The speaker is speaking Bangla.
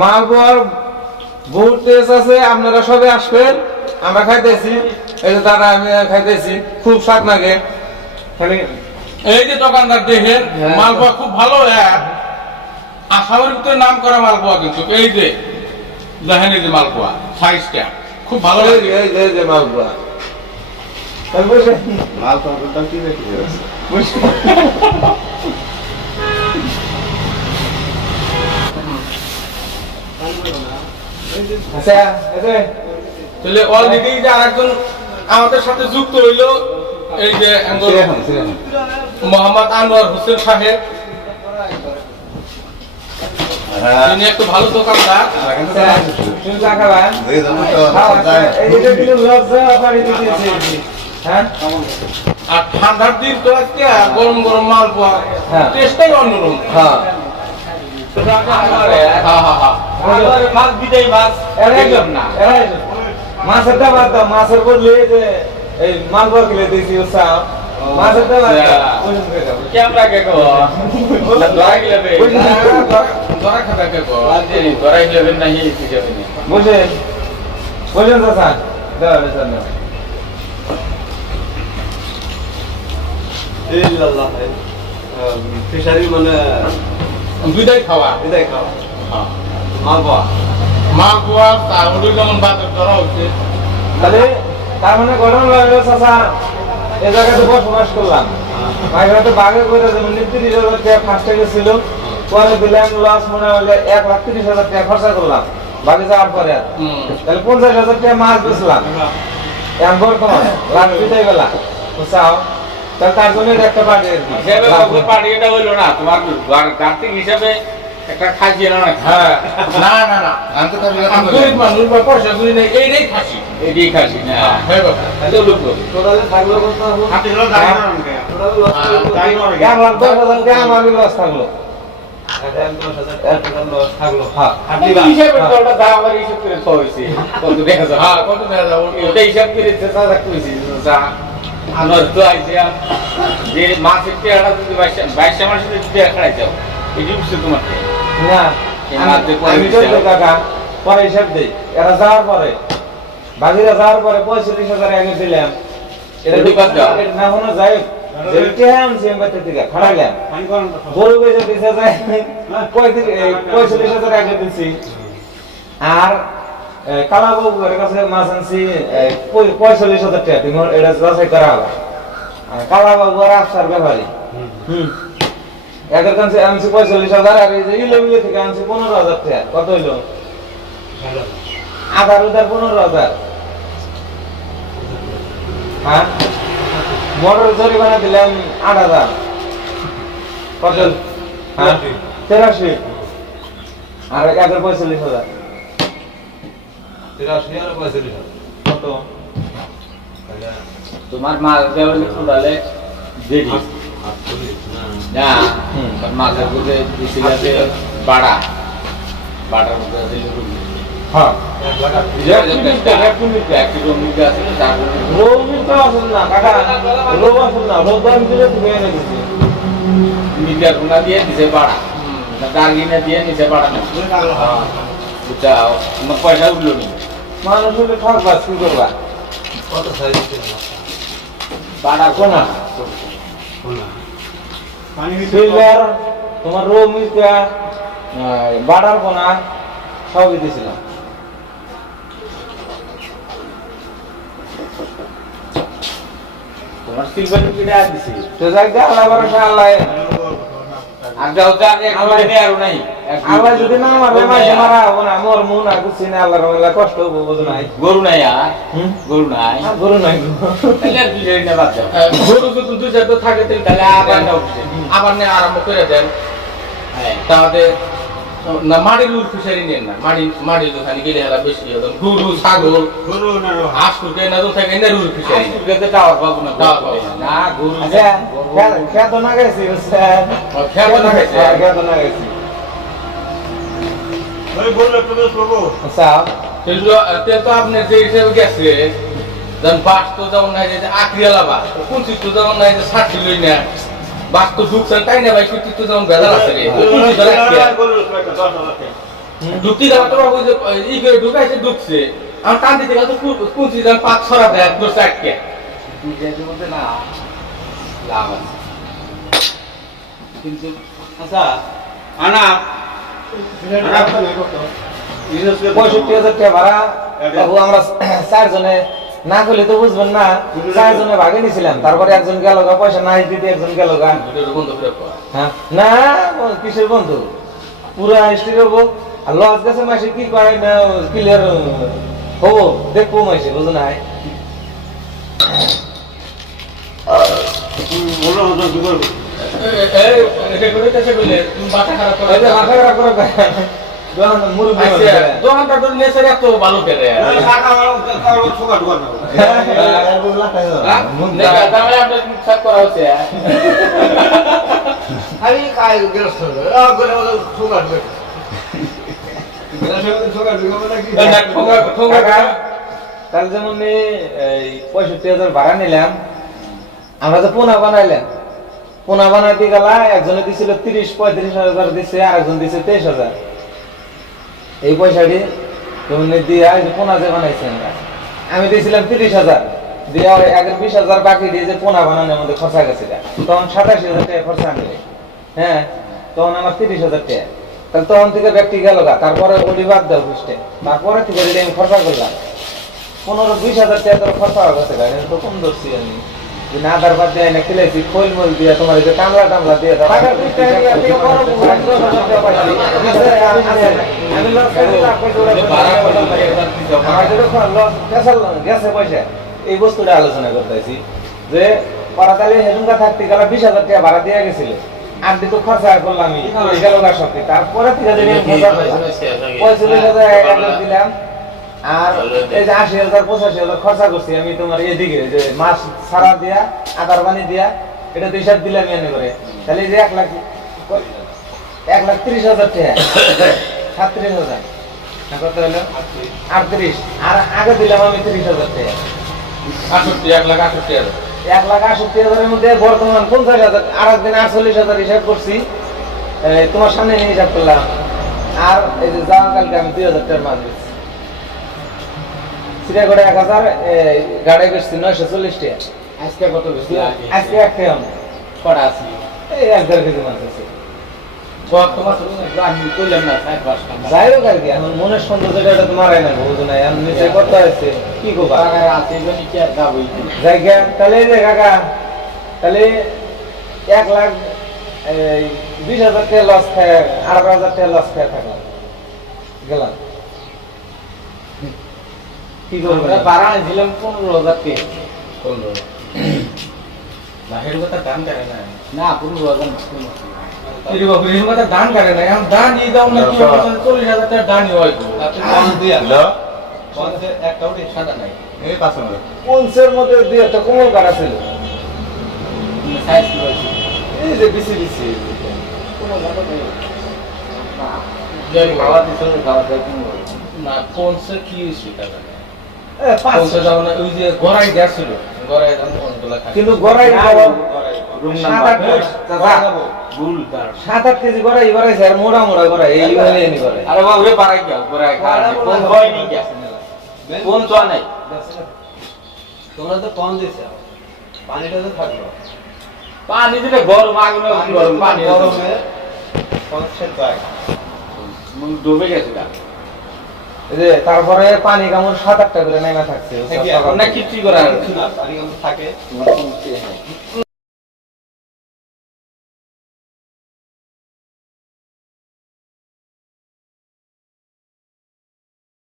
মালপোয়ার বহুত টেস্ট আছে, আপনারা সবাই আসবেন। আমরা খাইতেছি, এই যে দাদা আমি খাইতেছি, খুব স্বাদ লাগে। খালি এই যে দোকানদার দেখেন মালপোয়া খুব ভালো। আসামের ভিতরে নাম করা মালপোয়া কিন্তু এই যে দেখেন, এই যে মালপোয়া সাইজটা খুব ভালো লাগে। এই যে মালপোয়া মালপোয়াটা কি রেখে আচ্ছা তাহলে অলরেডি যে আরেকজন আমাদের সাথে যুক্ত হইলো, এই যে মোহাম্মদ আনোয়ার হোসেন সাহেব, তিনি একটু ভালো দোকানদার। আর ঠান্ডার দিন তো আজকে গরম গরম মালপোয়া টেস্টটাই অন্যরকম। মাছ বিদায় মাছ না, মাছের দাম দাম মাছের বদলে যে এই মালপোয়া কিনে দিয়েছি মাছের দাম ক্যামেরা কে কো ধরা গেলে ধরা খাবে কে কো আজি ধরা গেলে না হি কি যাবে না বসেন বসেন চাচা দাও দাও ইল্লাল্লাহ ফিশারি মানে দুইটাই খাওয়া হ্যাঁ মালপোয়া তার ওই যেমন বাজার ধরা হচ্ছে। তাহলে তার মানে গঠন লাগলো চাচা এই জায়গাতে বসবাস করলাম, মাইগ্রাতে বাগে করে যেমন ৩০,০০০ টাকা ফার্স্টে গেছিল, পরে দিলাম লস মনে হলে ১,৩০,০০০ টাকা খরচা করলাম বাকি যাওয়ার পরে। তাহলে ৫০,০০০ টাকা মাছ বেচলাম, এখন বর্তমানে লাভ পিটাই গেলা বুঝছাও। তাহলে তার জন্য একটা পার্টি আর কি পার্টি এটা হইলো না তোমার কার্তিক হিসাবে একটা খাসি না। হ্যাঁ না না না আমি তো গরিব মানুষ বা পয়সা করি না, এইটাই খাসি না হ্যাঁ বাবা এত লোক টোটালে থাকলো কত হবে? 60,000 দাম না টোটালে লস আমার ১০,০০০ টাকা আমার লস থাকলো। থাকলো হিসাবে তো ওটা দাম আর হিসাব করে তো হইছে কত দেখা যাবে। হ্যাঁ কত দেখা যাবে ওটা হিসাব করে চেষ্টা করছি যা আমার তো আইছে যে মাছের টাকাটা যদি 22 মাসে যদি খাই যাও এই বুঝছো তোমার না আমি তো কাকা পরে হিসাব দেই, এরা যাওয়ার পরে বাকিরা যাওয়ার পরে ৪৫,০০০ আগে দিলাম। এটা না হনো যাই আনছি আমি বাচ্চা থেকে খাড়াইলাম গরু বেঁচে দিতে যায় ৪৫,০০০ আগে দিচ্ছি। আর কালাবাবুর কাছে মাছ আনছি ৪৫,০০০ টাকা, তুমি এটা যাচাই করা হবে। আর কালাবাবু আর আফসার ব্যাপারী এদের কাছে আনছি ৪৫,০০০, আর এই যে ইলেমিলে থেকে আনছি ১৫,০০০ টাকা। কত হইলো? আধার উধার ১৫,০০০। হ্যাঁ মোটর জরিমানা দিলাম ৮,০০০। কত? হ্যাঁ ৮৩। আর এদের ৪৫,০০০ কত? তোমার মাছ দেওয়ার খুঁড়ালে দেখি না মাছের মধ্যে দিছিলাতে বাড়ার মধ্যে আছে হ্যাঁ মিটার গুণা দিয়ে দিছে বাড়া, দার্গিনা দিয়ে নিচে বাড়ানো বুঝাও আমার পয়সা উঠলো নি। মানুষ ঠকবা কি করবা? কত সাইজ বাড়া কোনা সিলভার তোমার রো মিটা বাড়ার কোনা সবই দিয়েছিলাম। তোমার সিলভার কিটা দিছি তো যাক যা আল্লাহ ভরসা আল্লাহ আর যাও যা আল্লাহ আর নাই আল্লাহ যদি না মারে মাঝে মারা হবে না, মোর মন আর কিছু না, আল্লাহর রহমতে কষ্ট হবে বুঝো নাই। গরু নাই আর গরু নাই গরু নাই তাহলে আর দুই না বাদ দাও। গরু যদি দুই চার থাকে তাহলে আবার নিয়ে আরম্ভ করে দেন। হ্যাঁ তাহলে না মাড়ির উর ফিশারি নেন না, মাড়ির দোকানে গেলে এরা বেশি গরু ছাগল হাঁস কুরকে না তো থাকে না রুর ফিশারি কুরকে টাওয়ার পাবো না, টাওয়ার পাবো না গরু খেত না গেছি বুঝছেন, খেত না গেছে খেত না গেছি। আচ্ছা তেল তো আপনি যে হিসেবে গেছে যেমন বাস তো যেমন নাই যে আক্রিয়ালা বাস ২৫ তো যেমন নাই যে ৬০ লই না বাস তো ঢুকছেন তাই না ভাই ৭০ তো যেমন ভেজাল আছে রে ঢুকতে যাওয়া তো ওই যে ই করে ঢুকাইছে ঢুকছে আমার টান দিতে গেলে তো কুঞ্চি যান 5-6 রাত এক দোষ আটকে দুইটার মধ্যে না লাভ আছে কিন্তু আচ্ছা আনা 65,000 টাকা ভাড়া বাবু আমরা 4 জনে না করলে তো বুঝবেন না 4 জনে ভাগে নিছিলাম তারপরে একজন গেল গা পয়সা নাই দিতে একজন গেল গা দুটো বন্ধ করে পড়া হ্যাঁ না কিসের বন্ধু পুরা হিস্ট্রি হবো আর লস গেছে মাসে কি করে না ক্লিয়ার হবো দেখবো মাসে বুঝো না বলো না কি করবে এই এটা করে কাছে বলে তুমি মাথা খারাপ করে এই যে মাথা খারাপ করে দোকান মুরব্বি দোকানটা তো নেসারে এত ভালো করে টাকা তার ছোকা ঢোকা না তাহলে আপনার সাথ করা হচ্ছে খালি কাজ গেলছ করে ছোকা ঢোকা ছোকা ঢোকা নাকি তাহলে যেমন এই 65,000 ভাড়া নিলাম আমরা তো পোনা বানাইলাম পোনা বানাইতে গেলা একজনে দিছিল 30-35,000 দিছে আর একজন দিছে 23,000 এই পয়সাটি তুমি দিয়া এই যে পোনা যে বানাইছে আমি দিয়েছিলাম 30,000 দিয়া আগের 20,000 বাকি দিয়ে যে পোনা বানানোর মধ্যে খরচা গেছে তখন 87,000 টাকা খরচা আনলে হ্যাঁ তখন আমার 30,000 টাকা তাহলে তখন থেকে ব্যক্তি গেল গা তারপরে ওটি বাদ দাও বুঝতে তারপরে থেকে যদি আমি খরচা করলাম 15-20,000 টাকা তোর খরচা হয়ে গেছে গাড়ি তো কম ধরছি আমি না দার বাদ দিয়ে না খেলেছি খোল মোল দিয়ে তোমার এই যে কামলা টামলা দিয়ে দাও টাকা 20 টাকা দিয়ে বড় 10,000 টাকা পাইছি আমি লস করে দিলাম ভাড়া কত লাগে আমার যেটা লস গেছে পয়সা এই বস্তুটা আলোচনা করতেছি যে পরাতালে হেজুঙ্গা থাকতে গেলে 20,000 টাকা ভাড়া দিয়ে গেছিল আর দিকে খরচা করলাম আমি গেল গা সব তারপরে থেকে যদি 45,000 দিলাম আর এই যে 80,000-85,000 খরচা করছি আমি তোমার এদিকে যে মাছ ছাড়া দিয়া আদার পানি দিয়া এটা তো হিসাব দিলাম এনে করে তাহলে এই যে 1,30,000 টাকা 37,000 কত হলো 38 আর আগে দিলাম আমি 30,000 টাকা 1,68,000 1,68,000 এর মধ্যে বর্তমান 50,000 আর একদিন 48,000 হিসাব করছি তোমার সামনে নিয়ে হিসাব করলাম আর এই যে যাওয়া কালকে আমি 2,000 টাকার মাছ দিচ্ছি সিরা করে 1,000 গাড়ি বেচছি 940 টাকা আজকে কত বেশি আজকে একটা কটা আছে এই 1.5 কেজি মাছ আছে সব তোমার আমি কইলাম না 4-5 টাকা যাই হোক আর কি এখন মনের সৌন্দর্যটা এটা তো মারাই না বুঝো না এখন নিচে কত আছে কি করবা টাকা আছে জন্য কি আর যাবই জায়গা তাহলে এই যে কাকা তাহলে 1,20,000 টাকা লস খায় 18,000 টাকা লস খায় থাকলাম গেলাম কি করবো আমরা বাড়ানো দিলাম 15,000 টাকা 15 বাহির কথা দাম করে না না 15,000 এর বাবুর কথা দান করে না এখন দান দিয়ে দাও না কি 40,000 টাকা দানই হয় তো আপনি কোন দিয়া কোনতে একটা ওটি সাদা নাই এই 500 কোনসের মধ্যে দুই একটা কোমল কাটা ছিল সাইজ কি হইছে এই যে বিসি বিসি খাওয়া দিছিল খাওয়া দেয় না কোনসে কি হইছে টাকা কোনসে দাও না ওই যে গড়াই গেছিল গড়াই দাম কোনগুলা খায় কিন্তু গড়াই রুম 7-8 কেজি গড়াই বাড়াইছে আর মোড়া মোড়া গড়াই এই হইলে নি গড়াই আরে বাবু রে বাড়াই যাও গড়াই খা কোন হয় নি কি কোন তো নাই তোমরা তো কম দিছো পানিটা তো থাকলো পানি দিলে গরম আগুনে গরম পানি গরমে কনসেন্ট হয় মুখ ডুবে গেছে গা এই যে তারপরে পানি কামড় 7-8টা করে নেমে থাকছে না কি করে না পানি কম থাকে তোমার